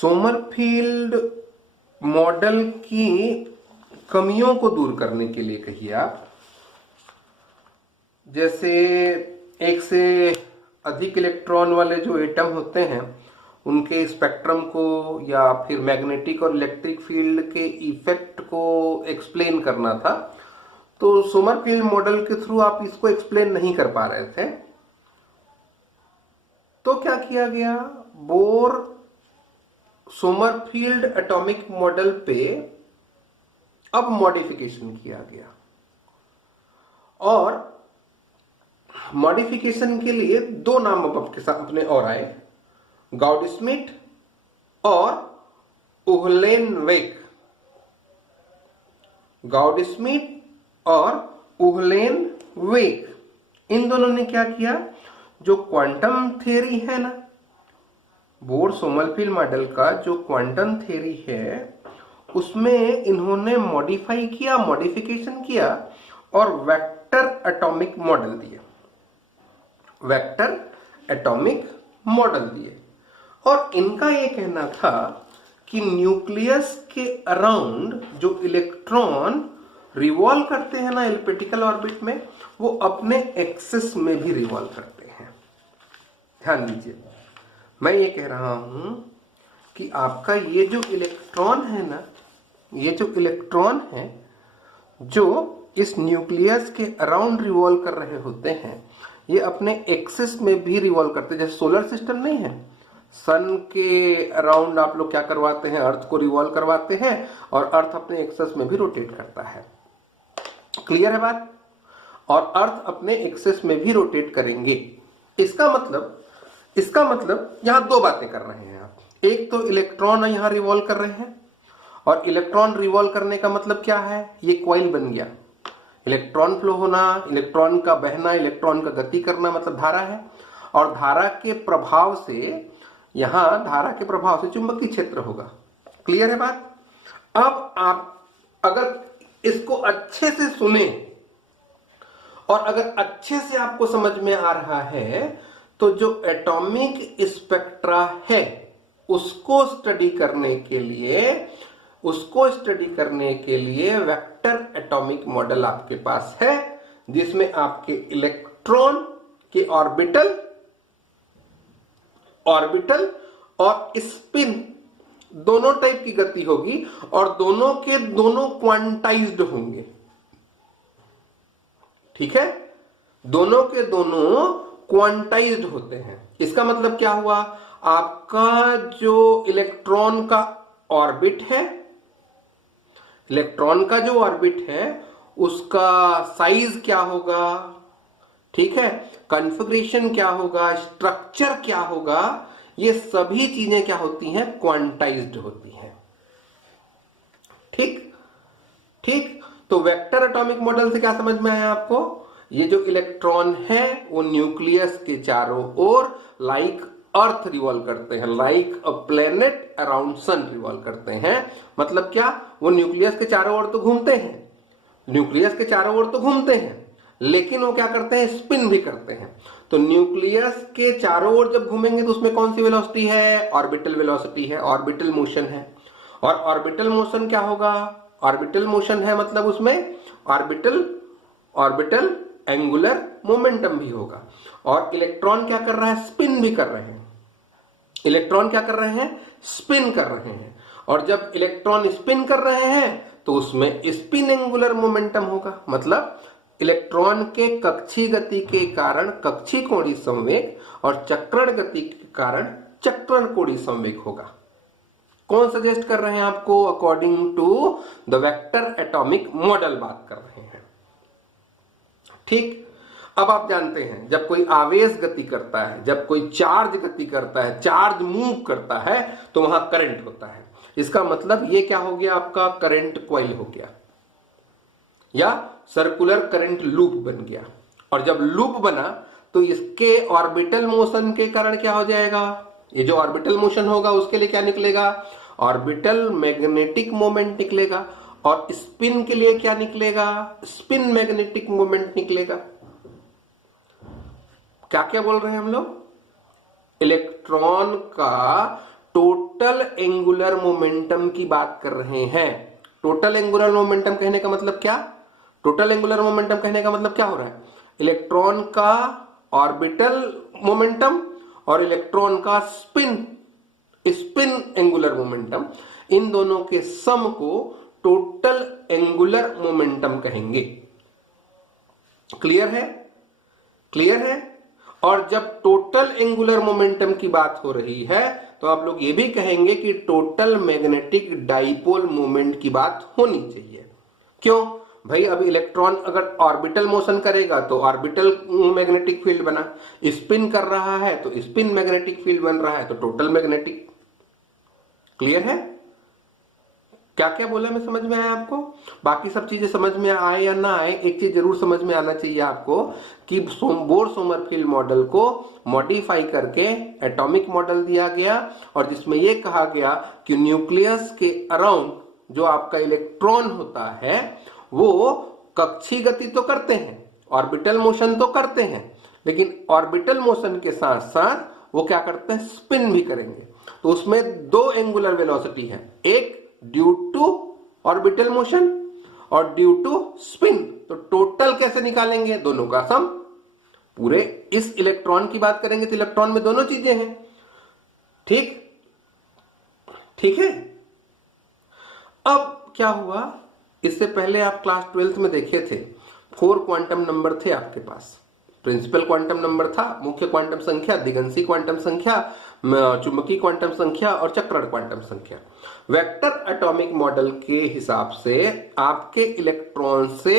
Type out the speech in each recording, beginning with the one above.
Sommerfeld model की कमियों को दूर करने के लिए कहिए आप, जैसे एक से अधिक इलेक्ट्रॉन वाले जो एटम होते हैं उनके स्पेक्ट्रम को या फिर मैग्नेटिक और इलेक्ट्रिक फील्ड के इफेक्ट को एक्सप्लेन करना था, तो सोमरफील्ड मॉडल के थ्रू आप इसको एक्सप्लेन नहीं कर पा रहे थे, तो क्या किया गया, बोर सोमरफील्ड एटॉमिक मॉडल पे अब मॉडिफिकेशन किया गया और मॉडिफिकेशन के लिए दो नाम अब आपके साथ अपने और आए, गाउडस्मिट और उहलेनवेक। गाउडस्मिट और उहलेनवेक, इन दोनों ने क्या किया, जो क्वांटम थ्योरी है ना, बोर सोमरफील्ड मॉडल का जो क्वांटम थ्योरी है उसमें इन्होंने मॉडिफाई किया, मॉडिफिकेशन किया और वेक्टर एटॉमिक मॉडल दिए, वेक्टर एटॉमिक मॉडल दिए। और इनका यह कहना था कि न्यूक्लियस के अराउंड जो इलेक्ट्रॉन रिवॉल्व करते हैं ना एलिप्टिकल ऑर्बिट में, वो अपने एक्सिस में भी रिवॉल्व करते हैं। ध्यान दीजिए, मैं ये कह रहा हूं कि आपका ये जो इलेक्ट्रॉन है ना, ये जो इलेक्ट्रॉन है जो इस न्यूक्लियस के अराउंड रिवॉल्व कर रहे होते हैं, ये अपने एक्सिस में भी रिवॉल्व करते हैं। जैसे सोलर सिस्टम नहीं है, सन के अराउंड आप लोग क्या करवाते हैं, अर्थ को रिवॉल्व करवाते हैं और अर्थ अपने एक्सिस में भी रोटेट करता है। क्लियर है बात? और अर्थ अपने एक्सिस में भी रोटेट करेंगे। इसका मतलब यहां दो बातें कर रहे हैं आप। एक तो इलेक्ट्रॉन यहां रिवॉल्व कर रहे हैं और इलेक्ट्रॉन रिवॉल्व करने का मतलब क्या है, ये कॉइल बन गया। इलेक्ट्रॉन फ्लो होना, इलेक्ट्रॉन का बहना, इलेक्ट्रॉन का गति करना मतलब धारा है, और धारा के प्रभाव से, यहां धारा के प्रभाव से चुंबकीय क्षेत्र होगा। क्लियर है बात? अब आप अगर इसको अच्छे से सुने और अगर अच्छे से आपको समझ में आ रहा है, तो जो एटॉमिक स्पेक्ट्रा है उसको स्टडी करने के लिए वेक्टर एटॉमिक मॉडल आपके पास है, जिसमें आपके इलेक्ट्रॉन के ऑर्बिटल और स्पिन दोनों टाइप की गति होगी और दोनों के दोनों क्वांटाइज्ड होंगे। ठीक है, दोनों के दोनों क्वांटाइज्ड होते हैं। इसका मतलब क्या हुआ, आपका जो इलेक्ट्रॉन का ऑर्बिट है, इलेक्ट्रॉन का जो ऑर्बिट है उसका साइज क्या होगा, ठीक है, कॉन्फ़िगरेशन क्या होगा, स्ट्रक्चर क्या होगा, ये सभी चीजें क्या होती हैं, क्वांटाइज्ड होती हैं। ठीक। तो वेक्टर एटॉमिक मॉडल से क्या समझ में आया आपको, ये जो इलेक्ट्रॉन है वो न्यूक्लियस के चारों ओर लाइक अर्थ रिवॉल्व करते हैं, like a planet around sun revolve करते हैं। मतलब क्या, वो न्यूक्लियस के चारों ओर तो घूमते हैं, लेकिन वो क्या करते हैं, स्पिन भी करते हैं। तो न्यूक्लियस के चारों ओर जब घूमेंगे तो उसमें कौन सी वेलोसिटी है, ऑर्बिटल वेलोसिटी है, ऑर्बिटल मोशन है। और ऑर्बिटल मोशन क्या होगा, ऑर्बिटल मोशन है मतलब उसमें ऑर्बिटल एंगुलर मोमेंटम भी होगा। और इलेक्ट्रॉन क्या कर रहा है, स्पिन भी कर रहे हैं। इलेक्ट्रॉन क्या कर रहे हैं, स्पिन कर रहे हैं। और जब इलेक्ट्रॉन स्पिन कर रहे हैं तो उसमें स्पिन एंगुलर मोमेंटम होगा। मतलब इलेक्ट्रॉन के कक्षीय गति के कारण कक्षीय कोणीय संवेग और चक्रण गति के कारण चक्रण कोणीय संवेग होगा। कौन सजेस्ट कर रहे हैं आपको, according to the vector atomic model बात कर रहे हैं। ठीक। अब आप जानते हैं जब कोई आवेश गति करता है, जब कोई चार्ज गति करता है, चार्ज मूव करता है, तो वहां करंट होता है। इसका मतलब ये क्या हो गया, आपका करंट कॉइल हो गया या सर्कुलर करंट लूप बन गया। और जब लूप बना तो इसके ऑर्बिटल मोशन के कारण क्या हो जाएगा, ये जो ऑर्बिटल मोशन होगा उसके लिए क्या निकलेगा, ऑर्बिटल मैग्नेटिक मोमेंट निकलेगा। और स्पिन के लिए क्या निकलेगा, स्पिन मैग्नेटिक मोमेंट निकलेगा। क्या क्या बोल रहे हैं हम लोग, इलेक्ट्रॉन का टोटल टोटल एंगुलर मोमेंटम की बात कर रहे हैं। टोटल एंगुलर मोमेंटम कहने का मतलब क्या? टोटल एंगुलर मोमेंटम कहने का मतलब क्या हो रहा है? इलेक्ट्रॉन का ऑर्बिटल मोमेंटम और इलेक्ट्रॉन का स्पिन एंगुलर मोमेंटम, इन दोनों के सम को टोटल एंगुलर मोमेंटम कहेंगे। क्लियर है? क्लियर है? और जब टोटल एंगुलर मोमेंटम की बात हो रही है तो आप लोग ये भी कहेंगे कि टोटल मैग्नेटिक डाइपोल मोमेंट की बात होनी चाहिए। क्यों भाई? अब इलेक्ट्रॉन अगर ऑर्बिटल मोशन करेगा तो ऑर्बिटल मैग्नेटिक फील्ड बना, स्पिन कर रहा है तो स्पिन मैग्नेटिक फील्ड बन रहा है, तो टोटल मैग्नेटिक। क्लियर है? क्या क्या बोला मैं, समझ में आया आपको? बाकी सब चीजें समझ में आए या ना आए, एक चीज जरूर समझ में आना चाहिए आपको कि बोर सोमरफेल्ड मॉडल को मॉडिफाई करके एटॉमिक मॉडल दिया गया और जिसमें यह कहा गया कि न्यूक्लियस के अराउंड जो आपका इलेक्ट्रॉन होता है वो कक्षीय गति तो करते हैं, ऑर्बिटल मोशन तो करते हैं, लेकिन ऑर्बिटल मोशन के साथ साथ वो क्या करते हैं? स्पिन भी करेंगे। तो उसमें दो एंगुलर वेलोसिटी है, एक ड्यू टू ऑर्बिटल मोशन और ड्यू टू स्पिन। तो टोटल कैसे निकालेंगे? दोनों का सम। पूरे इस इलेक्ट्रॉन की बात करेंगे तो इलेक्ट्रॉन में दोनों चीजें हैं। ठीक ठीक है। अब क्या हुआ, इससे पहले आप क्लास 12th में देखे थे 4 क्वांटम नंबर थे आपके पास। प्रिंसिपल क्वांटम नंबर था, मुख्य क्वांटम संख्या, दिगंशी क्वांटम संख्या, चुंबकीय क्वांटम संख्या और चक्रण क्वांटम संख्या। वेक्टर एटॉमिक मॉडल के हिसाब से आपके इलेक्ट्रॉन से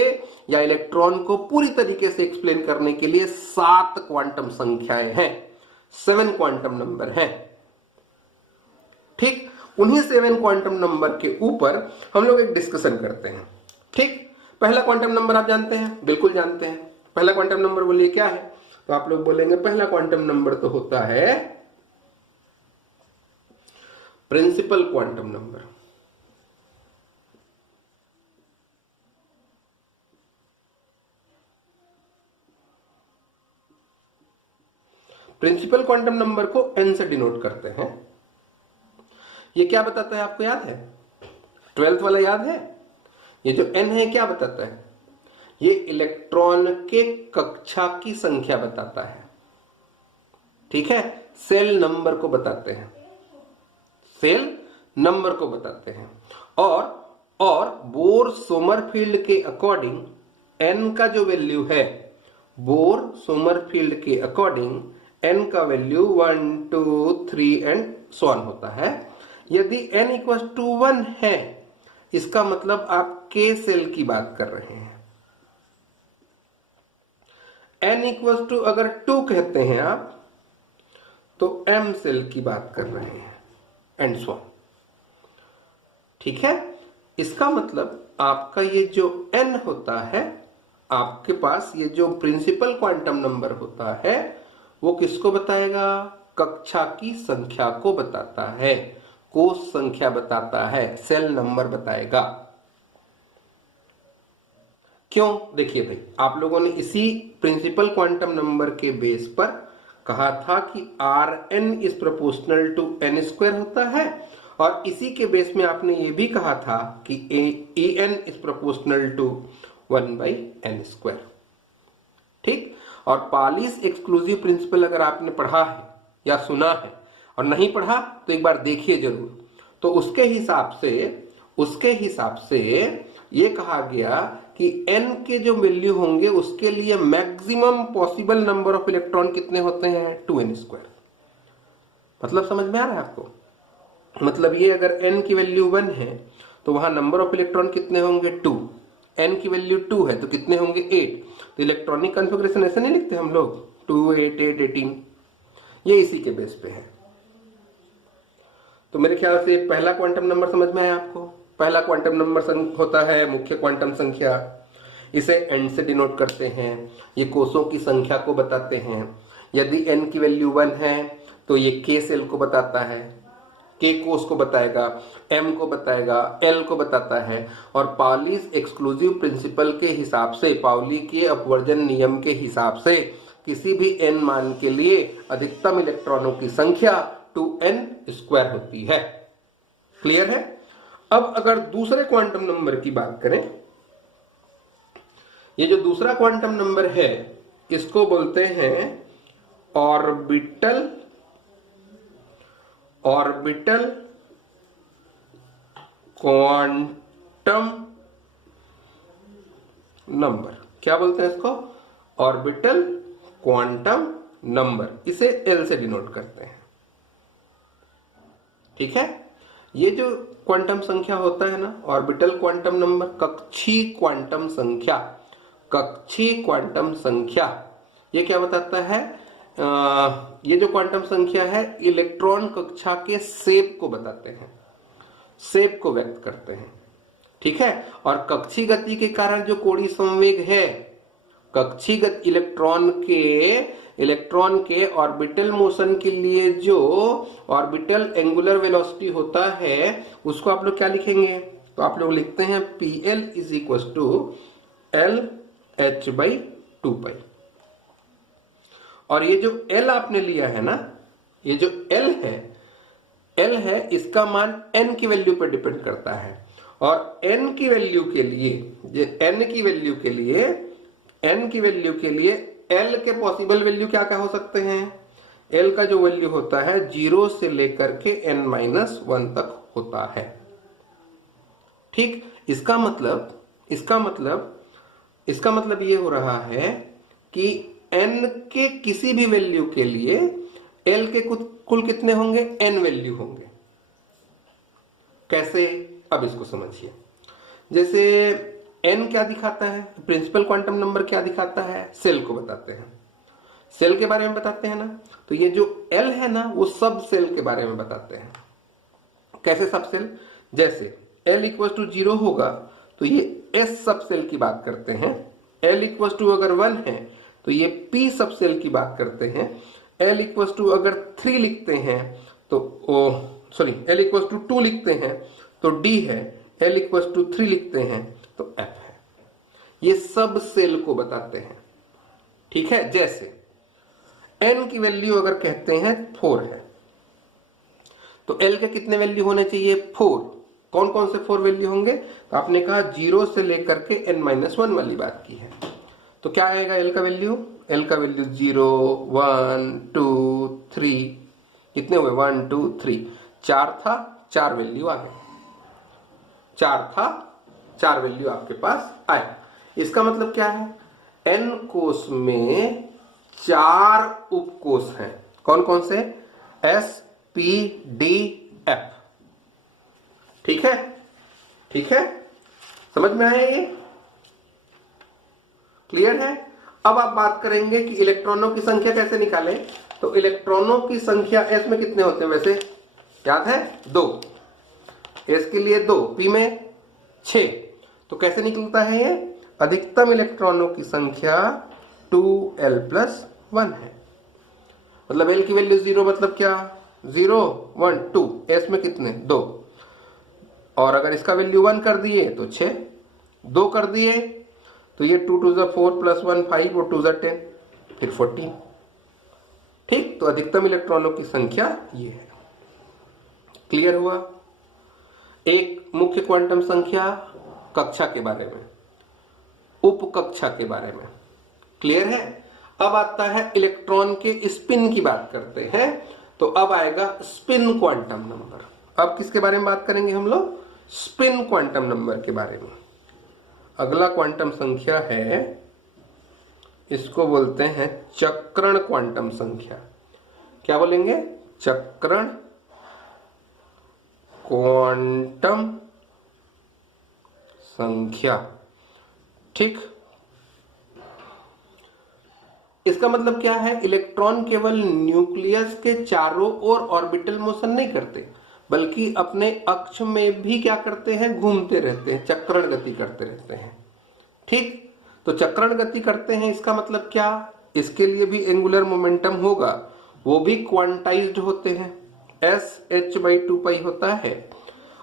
या इलेक्ट्रॉन को पूरी तरीके से एक्सप्लेन करने के लिए 7 क्वांटम संख्याएं हैं, 7 क्वांटम नंबर हैं। ठीक, उन्हीं 7 क्वांटम नंबर के ऊपर हम लोग एक डिस्कशन करते हैं। ठीक, पहला क्वांटम नंबर आप जानते हैं? बिल्कुल जानते हैं। पहला क्वांटम नंबर बोलिए क्या है? तो आप लोग बोलेंगे पहला क्वांटम नंबर तो होता है principal quantum number. Principal quantum number को n से डिनोट करते हैं। ये क्या बताता है आपको याद है? 12th वाला याद है? ये जो n है क्या बताता है? ये इलेक्ट्रॉन के कक्षा की संख्या बताता है। ठीक है, सेल नंबर को बताते हैं, सेल नंबर को बताते हैं। और बोर सोमरफील्ड के अकॉर्डिंग n का जो वैल्यू है, बोर सोमरफील्ड के अकॉर्डिंग n का वैल्यू 1 2 3 एंड सो ऑन होता है। यदि n इक्वल टू 1 है, इसका मतलब आप k सेल की बात कर रहे हैं। n इक्वल टू अगर 2 कहते हैं आप, तो m सेल की बात कर रहे हैं एंड सो ऑन। ठीक है, इसका मतलब आपका ये जो n होता है, आपके पास ये जो प्रिंसिपल क्वांटम नंबर होता है, वो किसको बताएगा? कक्षा की संख्या को बताता है, कोष संख्या बताता है, सेल नंबर बताएगा। क्यों? देखिए भाई, आप लोगों ने इसी प्रिंसिपल क्वांटम नंबर के बेस पर कहा था कि Rn is proportional to n square होता है, और इसी के बेस में आपने ये भी कहा था कि En is proportional to 1/n square. ठीक, और पालीज एक्सक्लूसिव प्रिंसिपल अगर आपने पढ़ा है या सुना है और नहीं पढ़ा तो एक बार देखिए जरूर। तो उसके हिसाब से ये कहा गया कि n के जो वैल्यू होंगे उसके लिए maximum possible number of electron कितने होते हैं? 2n square. मतलब समझ में आ रहा है आपको? मतलब ये अगर n की वैल्यू 1 है तो वहां नंबर ऑफ इलेक्ट्रॉन कितने होंगे? 2। n की वैल्यू 2 है तो कितने होंगे? 8। तो इलेक्ट्रॉनिक कॉन्फ़िगरेशन ऐसे नहीं लिखते हम लोग, 2 8 8 18। ये इसी के बेस पे है। तो मेरे ख्याल से पहला क्वांटम नंबर समझ में आया आपको? पहला क्वांटम नंबर होता है मुख्य क्वांटम संख्या, इसे n से डिनोट करते हैं, ये कोषों की संख्या को बताते हैं। यदि n की वैल्यू 1 है तो ये k सेल को बताता है, k कोष को बताएगा, m को बताएगा, l को बताता है। और पाउलीज एक्सक्लूसिव प्रिंसिपल के हिसाब से, पाउली के अपवर्जन नियम के हिसाब से, किसी भी n मान के लिए अधिकतम इलेक्ट्रॉनों की संख्या 2n² होती है। क्लियर है? अब अगर दूसरे क्वांटम नंबर की बात करें, ये जो दूसरा क्वांटम नंबर है इसको बोलते हैं ऑर्बिटल क्वांटम नंबर। क्या बोलते हैं इसको? Orbital quantum number. इसे L से डिनोट करते हैं। ठीक है? ये जो क्वांटम संख्या होता है ना, ऑर्बिटल क्वांटम नंबर, कक्षीय क्वांटम संख्या, कक्षीय क्वांटम संख्या, ये क्या बताता है? ये जो क्वांटम संख्या है इलेक्ट्रॉन कक्षा के शेप को बताते हैं, शेप को व्यक्त करते हैं। ठीक है? और कक्षीय गति के कारण जो कोणीय संवेग है, कक्षीय गति इलेक्ट्रॉन के ऑर्बिटल मोशन के लिए जो ऑर्बिटल एंगुलर वेलोसिटी होता है उसको आप लोग क्या लिखेंगे? तो आप लोग लिखते हैं PL = LH/2π। और ये जो L आपने लिया है ना, ये जो L है इसका मान n की वैल्यू पर डिपेंड करता है। और n की वैल्यू के लिए L के पॉसिबल वैल्यू क्या क्या हो सकते हैं? L का जो वैल्यू होता है 0 से लेकर के n-1 तक होता है। ठीक? इसका मतलब ये हो रहा है कि n के किसी भी वैल्यू के लिए L के कुल कितने होंगे? n वैल्यू होंगे। कैसे? अब इसको समझिए। जैसे n क्या दिखाता है? प्रिंसिपल क्वांटम नंबर क्या दिखाता है? सेल को बताते हैं, सेल के बारे में बताते हैं ना। तो ये जो L है ना वो सब सेल के बारे में बताते हैं। कैसे सब सेल? जैसे L = 0 होगा तो ये S सब सेल की बात करते हैं। L = अगर 1 है तो ये P सब सेल की बात करते हैं। L = अगर 3 लिखते हैं तो L = 2 लिखते हैं तो D है, L = 3 लिखते हैं तो F है। ये सब सेल को बताते हैं। ठीक है? जैसे n की वैल्यू अगर कहते हैं 4 है तो L के कितने वैल्यू होने चाहिए? 4। कौन कौन से 4 वैल्यू होंगे? तो आपने कहा 0 से लेकर के n-1 वाली बात की है। तो क्या आएगा L का वैल्यू? L का वैल्यू 0, 1, 2, 3, कितने हुए? 1, 2, 3, 4 था, 4 वैल्यू आ गए। 4 था, 4 वैल्यू आपके पास आए। इसका मतलब क्या है? n कोष में 4 उपकोष हैं। कौन कौन से? S, P, D, F। ठीक है? ठीक है? समझ में आया ये? क्लियर है? अब आप बात करेंगे कि इलेक्ट्रॉनों की संख्या कैसे निकालें। तो इलेक्ट्रॉनों की संख्या s में कितने होते हैं? वैसे याद है? 2। s के लिए 2, p में 6। तो कैसे निकलता है ये? अधिकतम इलेक्ट्रॉनों की संख्या 2l+1 है। मतलब l की वैल्यू 0 मतलब क्या? 0, 1, 2। s में कितने? 2। और अगर इसका वैल्यू 1 कर दिए तो 6, 2 कर दिए तो ये 2 2 4 + 1 5 और 2 10, फिर 14। ठीक? तो अधिकतम इलेक्ट्रॉनों की संख्या ये है। क्लियर हुआ? एक मुख्य क्वांटम संख्या कक्षा के बारे में, उप कक्षा के बारे में। क्लियर है? अब आता है इलेक्ट्रॉन के स्पिन की बात करते हैं। तो अब आएगा स्पिन क्वांटम नंबर। अब किसके बारे में बात करेंगे हम लोग? स्पिन क्वांटम नंबर के बारे में। अगला क्वांटम संख्या है, इसको बोलते हैं चक्रण क्वांटम संख्या। क्या बोलेंगे? चक्रण क्वांटम संख्या। ठीक? इसका मतलब क्या है? इलेक्ट्रॉन केवल न्यूक्लियस के चारों ओर ऑर्बिटल मोशन नहीं करते, बल्कि अपने अक्ष में भी क्या करते हैं? घूमते रहते हैं, चक्रण गति करते रहते हैं। ठीक? तो चक्रण गति करते हैं, इसका मतलब क्या? इसके लिए भी एंगुलर मोमेंटम होगा, वो भी क्वांटाइज्ड होते हैं, SH/2π होता है।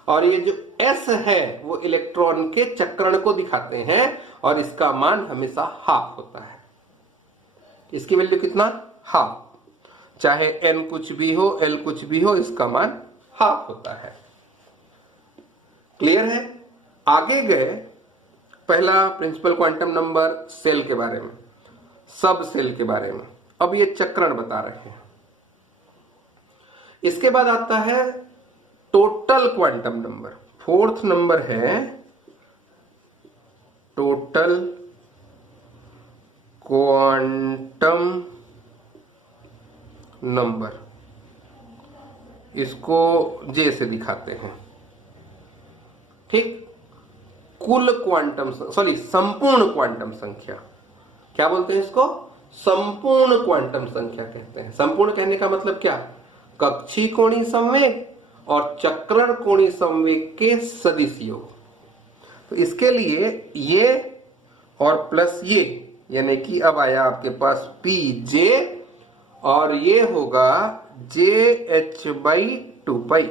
और ये जो S है वो इलेक्ट्रॉन के चक्रण को दिखाते हैं और इसका मान हमेशा हाफ होता है। इसकी वैल्यू कितना? हाफ। चाहे n कुछ भी हो, l कुछ भी हो, इसका मान हाफ होता है। क्लियर है? आगे गए, पहला प्रिंसिपल क्वांटम नंबर सेल के बारे में, सब सेल के बारे में। अब ये चक्रण बता रहे हैं। इसके बाद आता है total quantum number. Fourth number है टोटल क्वांटम नंबर। इसको जे से दिखाते हैं। ठीक, कुल क्वांटम, सॉरी संपूर्ण क्वांटम संख्या। क्या बोलते हैं इसको? संपूर्ण क्वांटम संख्या कहते हैं। संपूर्ण कहने का मतलब क्या? कक्षीय कोणीय संवेग और चक्रण कोणीय संवेग के सदिश योग। तो इसके लिए ये और प्लस ये, यानी कि अब आया आपके पास पी जे, और ये होगा जे एच बाई 2 पाई।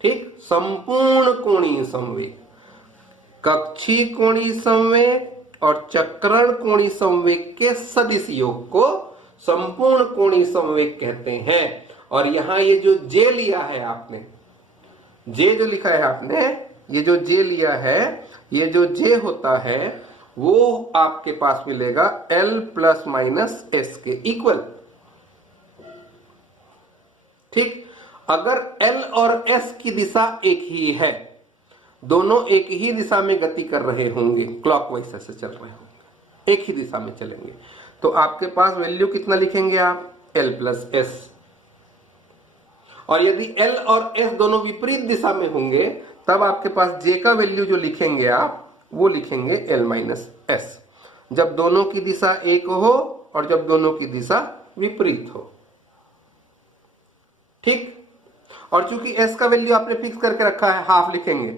ठीक, संपूर्ण कोणीय संवेग, कक्षीय कोणीय संवेग और चक्रण कोणीय संवेग के सदिश योग को संपूर्ण कोणीय संवेग कहते हैं। और यहां ये जो जे लिया है आपने, जे जो लिखा है आपने, ये जो जे लिया है, ये जो जे होता है वो आपके पास मिलेगा L प्लस माइनस S के इक्वल। ठीक, अगर L और S की दिशा एक ही है, दोनों एक ही दिशा में गति कर रहे होंगे, क्लॉकवाइज से चल रहे होंगे, एक ही दिशा में चलेंगे, तो आपके पास वैल्यू कितना लिखेंगे आप? L plus S। और यदि L और S दोनों विपरीत दिशा में होंगे, तब आपके पास J का वैल्यू जो लिखेंगे आप, वो लिखेंगे L माइनस S, जब दोनों की दिशा एक हो और जब दोनों की दिशा विपरीत हो। ठीक, और चूंकि S का वैल्यू आपने फिक्स करके रखा है, हाफ लिखेंगे,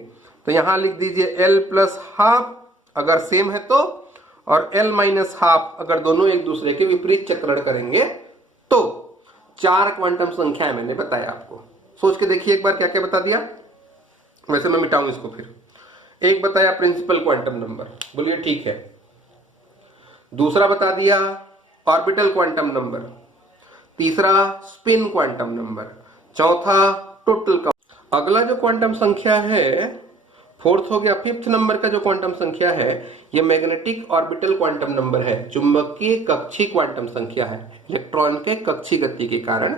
तो यहां लिख दीजिए L प्लस हाफ अगर सेम है तो, और L माइनस हाफ अगर दोनों एक दूसरे के विपरीत चक्रण करेंगे तो। 4 क्वांटम संख्याएं मैंने बताया आपको, सोच के देखिए एक बार क्या क्या बता दिया। वैसे मैं मिटाऊं इसको फिर। एक बताया प्रिंसिपल क्वांटम नंबर, बोलिए ठीक है। दूसरा बता दिया ऑर्बिटल क्वांटम नंबर। तीसरा स्पिन क्वांटम नंबर। चौथा टोटल। अगला जो क्वांटम संख्या है, फोर्थ हो गया, फिफ्थ नंबर का जो क्वांटम संख्या है, यह मैग्नेटिक ऑर्बिटल क्वांटम नंबर है, चुंबकीय कक्षीय क्वांटम संख्या है, इलेक्ट्रॉन के कक्षीय गति के कारण।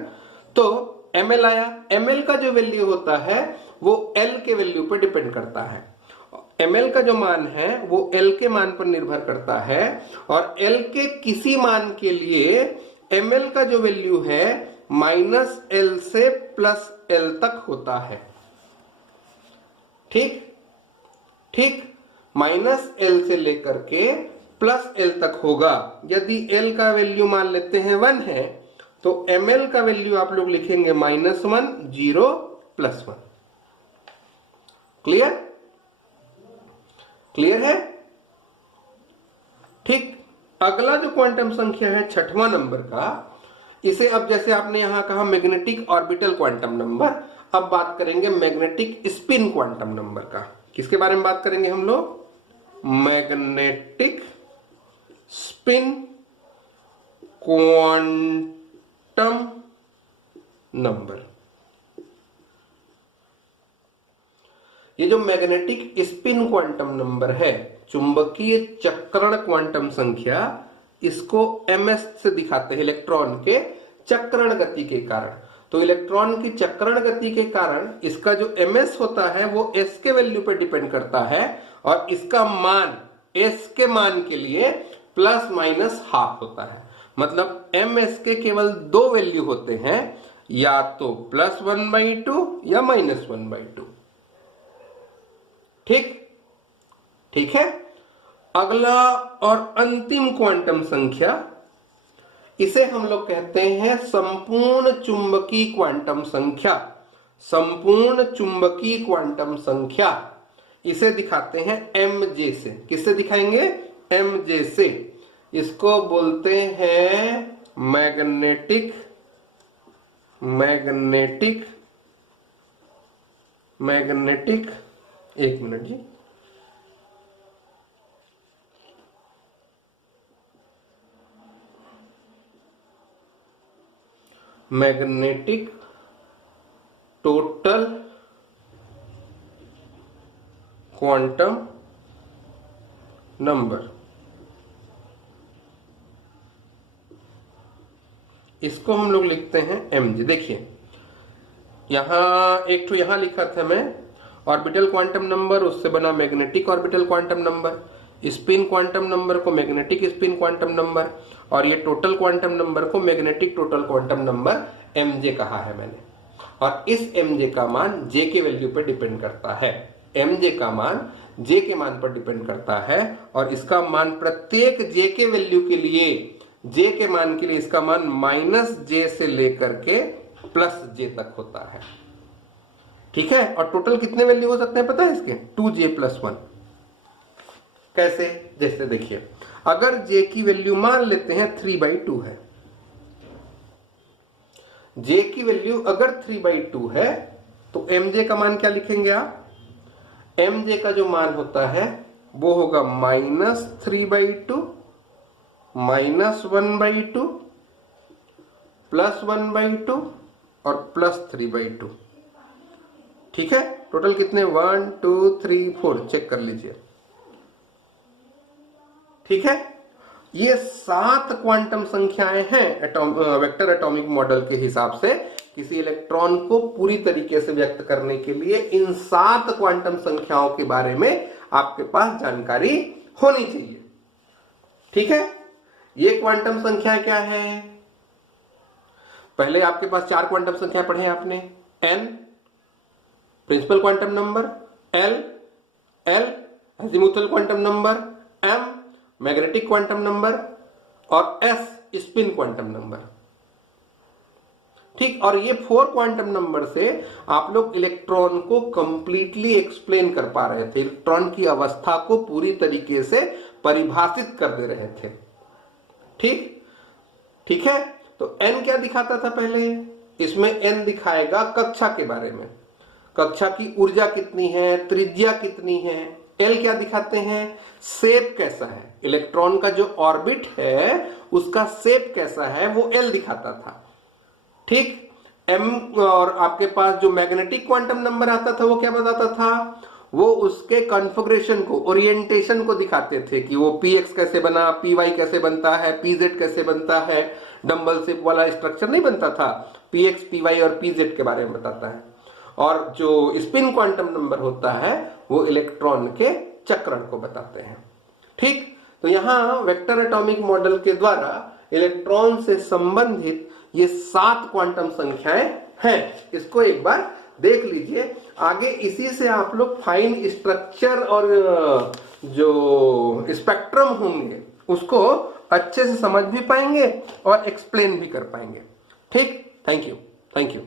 तो ml आया। ml का जो वैल्यू होता है वो l के वैल्यू पर डिपेंड करता है। ml का जो मान है वो l के मान पर निर्भर करता है, और l के किसी मान के लिए ml का जो वैल्यू है माइनस l से प्लस l तक होता है। ठीक ठीक, माइनस l से लेकर के प्लस l तक होगा। यदि l का वैल्यू मान लेते हैं 1 है, तो ml का वैल्यू आप लोग लिखेंगे -1, 0, +1। क्लियर? क्लियर है? ठीक, अगला जो क्वांटम संख्या है 6वां नंबर का, इसे अब जैसे आपने यहां कहा मैग्नेटिक ऑर्बिटल क्वांटम नंबर, अब बात करेंगे मैग्नेटिक स्पिन क्वांटम नंबर का। किसके बारे में बात करेंगे हम लोग? Magnetic spin quantum number. ये जो मैग्नेटिक स्पिन क्वांटम नंबर है, चुंबकीय चक्रण क्वांटम संख्या, इसको ms से दिखाते हैं, इलेक्ट्रॉन के चक्रण गति के कारण। तो इलेक्ट्रॉन की चक्रण गति के कारण इसका जो ms होता है वो s के वैल्यू पर डिपेंड करता है, और इसका मान s के मान के लिए प्लस माइनस हाफ होता है। मतलब ms के केवल 2 वैल्यू होते हैं, या तो +1/2 या -1/2। ठीक ठीक है। अगला और अंतिम क्वांटम संख्या, इसे हम लोग कहते हैं संपूर्ण चुंबकीय क्वांटम संख्या। संपूर्ण चुंबकीय क्वांटम संख्या, इसे दिखाते हैं mj से। किससे दिखाएंगे? mj से। इसको बोलते हैं मैग्नेटिक एक मिनट जी, मैग्नेटिक टोटल क्वांटम नंबर। इसको हम लोग लिखते हैं mg। देखिए यहां एक तो यहां लिखा था मैं ऑर्बिटल क्वांटम नंबर, उससे बना magnetic orbital quantum number, spin quantum number को मैग्नेटिक स्पिन क्वांटम नंबर, और ये टोटल क्वांटम नंबर को magnetic total quantum number mj कहा है मैंने। और इस mj का मान j के वैल्यू पर डिपेंड करता है। mj का मान j के मान पर डिपेंड करता है, और इसका मान प्रत्येक j के वैल्यू के लिए, j के मान के लिए इसका मान -j से लेकर के +j तक होता है। ठीक है। और टोटल कितने वैल्यू हो सकते हैं पता है इसके? 2j+1। कैसे? जैसे देखिए अगर j की वैल्यू मान लेते हैं 3/2 है, j की वैल्यू अगर 3/2 है तो mj का मान क्या लिखेंगे आप? mj का जो मान होता है वो होगा -3/2 -1/2 +1/2 और +3/2। ठीक है। टोटल कितने? 1 2 3 4 चेक कर लीजिए। ठीक है। ये 7 क्वांटम संख्याएं हैं वेक्टर एटॉमिक मॉडल के हिसाब से। किसी इलेक्ट्रॉन को पूरी तरीके से व्यक्त करने के लिए इन 7 क्वांटम संख्याओं के बारे में आपके पास जानकारी होनी चाहिए। ठीक है। ये क्वांटम संख्या क्या है? पहले आपके पास 4 क्वांटम संख्या पढ़े आपने। n principal quantum number, l azimuthal quantum number, m magnetic quantum number और s स्पिन क्वांटम नंबर। ठीक। और ये 4 क्वांटम नंबर से आप लोग इलेक्ट्रॉन को कंप्लीटली एक्सप्लेन कर पा रहे थे, इलेक्ट्रॉन की अवस्था को पूरी तरीके से परिभाषित कर दे रहे थे। ठीक है। तो n क्या दिखाता था पहले? इसमें n दिखाएगा कक्षा के बारे में, कक्षा की ऊर्जा कितनी है, त्रिज्या कितनी है। l क्या दिखाते हैं? शेप कैसा है, इलेक्ट्रॉन का जो ऑर्बिट है उसका शेप कैसा है वो l दिखाता था। ठीक। m और आपके पास जो मैग्नेटिक क्वांटम नंबर आता था वो क्या बताता था? वो उसके कॉन्फ़िगरेशन को, ओरिएंटेशन को दिखाते थे कि वो px कैसे बना, py कैसे बनता है, pz कैसे बनता है। डंबल शेप वाला स्ट्रक्चर नहीं बनता था, px py और pz के बारे में बताता है। और जो स्पिन क्वांटम नंबर होता है वो इलेक्ट्रॉन के चक्रण को बताते हैं। ठीक। तो यहां वेक्टर एटॉमिक मॉडल के द्वारा इलेक्ट्रॉन से संबंधित ये 7 क्वांटम संख्याएं हैं। इसको एक बार देख लीजिए। आगे इसी से आप लोग फाइन स्ट्रक्चर और जो स्पेक्ट्रम होंगे उसको अच्छे से समझ भी पाएंगे और एक्सप्लेन भी कर पाएंगे। ठीक। Thank you.